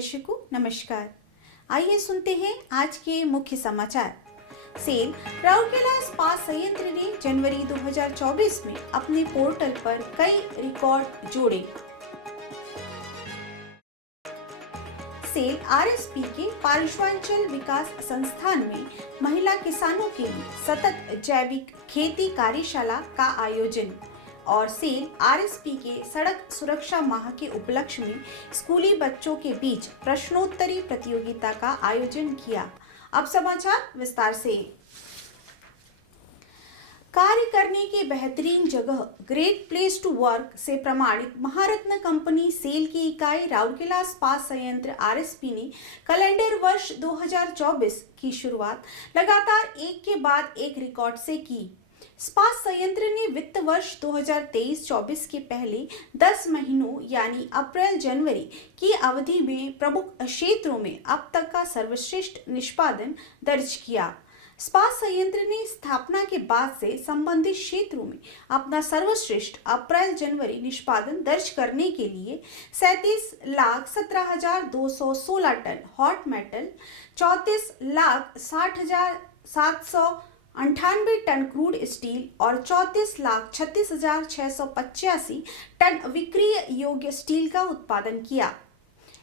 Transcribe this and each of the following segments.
दर्शकों नमस्कार। आइए सुनते हैं आज के मुख्य समाचार। सेल राउरकेला इस्पात संयंत्र ने जनवरी 2024 में अपने पोर्टल पर कई रिकॉर्ड जोड़े। सेल आरएसपी के पार्श्वांचल विकास संस्थान में महिला किसानों के लिए सतत जैविक खेती कार्यशाला का आयोजन और सेल आरएसपी के सड़क सुरक्षा माह के उपलक्ष्य में स्कूली बच्चों के बीच प्रश्नोत्तरी प्रतियोगिता का आयोजन किया। अब समाचार विस्तार से। कार्य करने की बेहतरीन जगह ग्रेट प्लेस टू वर्क से प्रमाणित महारत्न कंपनी सेल की इकाई राउरकेला इस्पात संयंत्र आरएसपी ने कैलेंडर वर्ष 2024 की शुरुआत लगातार एक के बाद एक रिकॉर्ड से की। इस्पात संयंत्र ने वित्त वर्ष 2023-24 के पहले 10 महीनों यानी अप्रैल जनवरी की अवधि में प्रमुख क्षेत्रों में अब तक का सर्वश्रेष्ठ निष्पादन दर्ज किया। इस्पात संयंत्र ने स्थापना के बाद से संबंधित क्षेत्रों में अपना सर्वश्रेष्ठ अप्रैल जनवरी निष्पादन दर्ज करने के लिए 37,17,216 ton hot metal, 34,60,798 ton crude steel और 34,36,685 टन विक्रय योग्य स्टील का उत्पादन किया।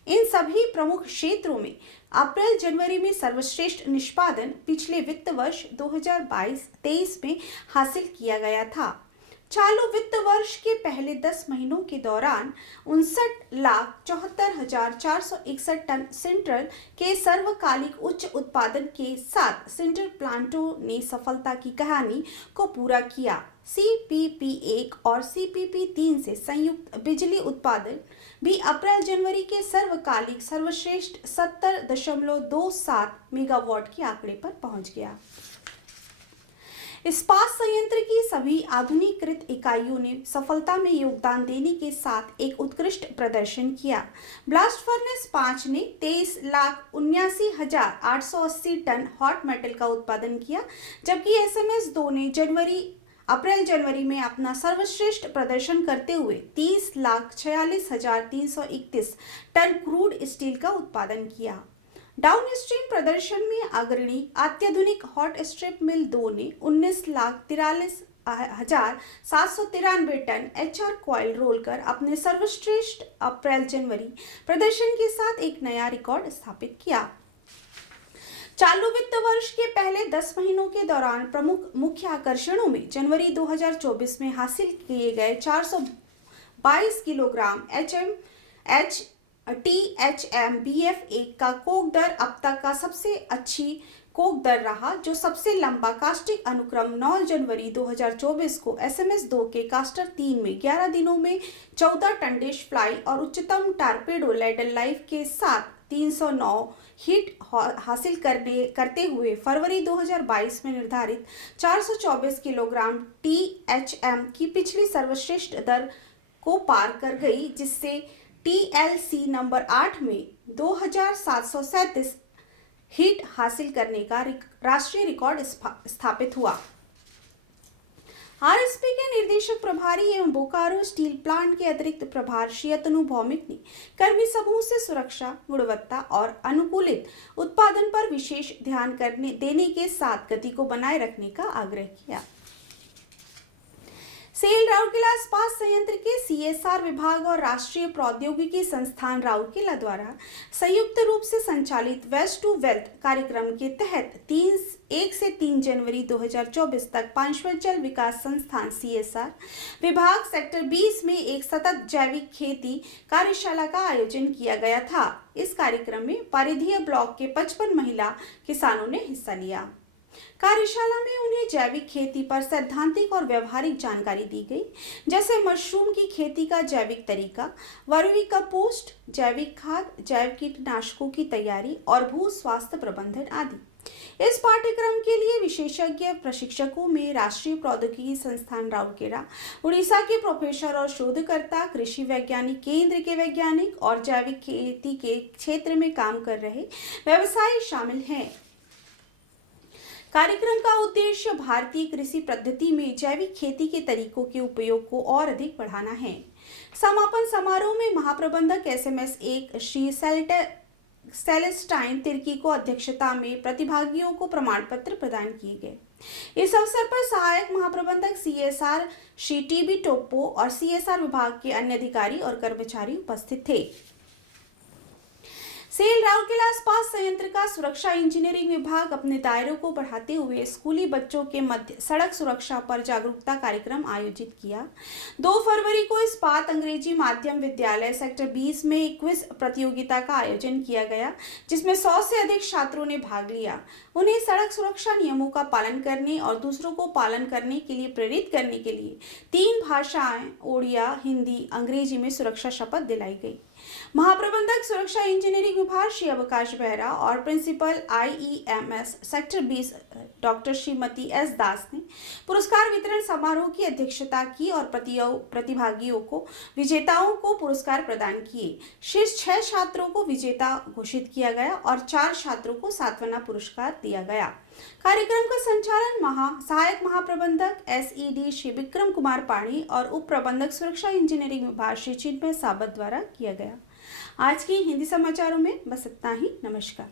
इन सभी प्रमुख क्षेत्रों में अप्रैल जनवरी में सर्वश्रेष्ठ निष्पादन पिछले वित्त वर्ष 2022-23 में हासिल किया गया था। चालू वित्त वर्ष के पहले 10 महीनों के दौरान 59,74,461 टन सिंट्रल के सर्वकालिक उच्च उत्पादन के साथ सिंटर प्लांटों ने सफलता की कहानी को पूरा किया। CPP 1 और CPP 3 से संयुक्त बिजली उत्पादन भी अप्रैल जनवरी के सर्वकालिक सर्वश्रेष्ठ 70.27 मेगावाट के आंकड़े पर पहुंच गया। इस्पात संयंत्र की सभी आधुनिकीकृत इकाइयों ने सफलता में योगदान देने के साथ एक उत्कृष्ट प्रदर्शन किया। ब्लास्ट फर्नेस 5 ने 23,79,880 टन हॉट मेटल का उत्पादन किया, जबकि SMS 2 ने अप्रैल जनवरी में अपना सर्वश्रेष्ठ प्रदर्शन करते हुए 30,46,331 टन क्रूड स्टील का उत्पादन किया। डाउनस्ट्रीम प्रदर्शन में अग्रणी अत्याधुनिक हॉट स्ट्रिप मिल 2 ने 19,43,793 टन HR कॉइल रोल कर अपने सर्वश्रेष्ठ अप्रैल जनवरी प्रदर्शन के साथ एक नया रिकॉर्ड स्थापित किया। चालू वित्त वर्ष के पहले 10 महीनों के दौरान प्रमुख मुख्य आकर्षणों में जनवरी 2024 में हासिल किए गए 422 किलोग्राम THM BF1 का कोक दर अब तक का सबसे अच्छी कोक दर रहा, जो सबसे लंबा कास्टिक अनुक्रम 9 जनवरी 2024 को SMS 2 के कास्टर 3 में 11 दिनों में 14 टन डिश फ्लाई और उच्चतम टारपेडो लैडर लाइफ के साथ 309 हिट हासिल करते हुए फरवरी 2022 में निर्धारित 424 किलोग्राम THM की पिछली सर्वश्रेष्ठ दर को पार कर गई, जिससे TLC नंबर 8 में 2,737 हिट हासिल करने का राष्ट्रीय रिकॉर्ड स्थापित हुआ। आरएसपी के निर्देशक प्रभारी एवं बोकारो स्टील प्लांट के अतिरिक्त प्रभार श्री अतनु भौमिक ने कर्मी समूह से सुरक्षा, गुणवत्ता और अनुकूलित उत्पादन पर विशेष ध्यान देने के साथ गति को बनाए रखने का आग्रह किया। सेल राउरकेला इस्पात संयंत्र के CSR विभाग और राष्ट्रीय प्रौद्योगिकी संस्थान राउरकेला द्वारा संयुक्त रूप से संचालित वेस्ट टू वेल्थ कार्यक्रम के तहत 1 से 3 जनवरी 2024 तक पांचवंचल विकास संस्थान CSR विभाग सेक्टर 20 में एक सतत जैविक खेती कार्यशाला का आयोजन किया गया था। इस कार्यक्रम में परिधीय ब्लॉक के 55 महिला किसानों ने हिस्सा लिया। कार्यशाला में उन्हें जैविक खेती पर सैद्धांतिक और व्यवहारिक जानकारी दी गई, जैसे मशरूम की खेती का जैविक तरीका, वर्मी कंपोस्ट, जैविक खाद, जैव कीटनाशकों की तैयारी और भू स्वास्थ्य प्रबंधन आदि। इस पाठ्यक्रम के लिए विशेषज्ञ प्रशिक्षकों में राष्ट्रीय प्रौद्योगिकी संस्थान राउरकेला, उड़ीसा के प्रोफेसर और शोधकर्ता, कृषि वैज्ञानिक केंद्र के वैज्ञानिक और जैविक खेती के क्षेत्र में काम कर रहे व्यवसायी शामिल हैं। कार्यक्रम का उद्देश्य भारतीय कृषि पद्धति में जैविक खेती के तरीकों के उपयोग को और अधिक बढ़ाना है। समापन समारोह में महाप्रबंधक SMS 1 श्री सेलेस्टाइन तिर्की को अध्यक्षता में प्रतिभागियों को प्रमाण पत्र प्रदान किए गए। इस अवसर पर सहायक महाप्रबंधक सीएसआर श्री टीबी टोप्पो और सीएसआर विभाग के अन्य अधिकारी और कर्मचारी उपस्थित थे। सेल राउरकेला इस्पात संयंत्र का सुरक्षा इंजीनियरिंग विभाग अपने दायरों को बढ़ाते हुए स्कूली बच्चों के मध्य सड़क सुरक्षा पर जागरूकता कार्यक्रम आयोजित किया। 2 फरवरी को इस्पात अंग्रेजी माध्यम विद्यालय सेक्टर 20 में क्विज प्रतियोगिता का आयोजन किया गया, जिसमें 100 से अधिक छात्रों ने भाग लिया। उन्हें सड़क सुरक्षा नियमों का पालन करने और दूसरों को पालन करने के लिए प्रेरित करने के लिए 3 भाषाएं ओडिया, हिंदी, अंग्रेजी में सुरक्षा शपथ दिलाई गई। महाप्रबंधक सुरक्षा इंजीनियरिंग विभाग श्री अवकाश बेहरा और principal IEMS sector 20 doctor Shrimati S Das ने पुरस्कार वितरण समारोह की अध्यक्षता की और प्रतिभागियों को विजेताओं को पुरस्कार प्रदान किए। शीर्ष 6 छात्रों को विजेता घोषित किया गया और 4 छात्रों को सांत्वना पुरस्कार दिया गया। कार्यक्रम का संचालन सहायक महाप्रबंधक एसईडी श्री विक्रम कुमार पाणी और उप प्रबंधक सुरक्षा इंजीनियरिंग विभाग श्री चिन्मय साबत द्वारा किया गया। आज की हिंदी समाचारों में बस इतना ही। नमस्कार।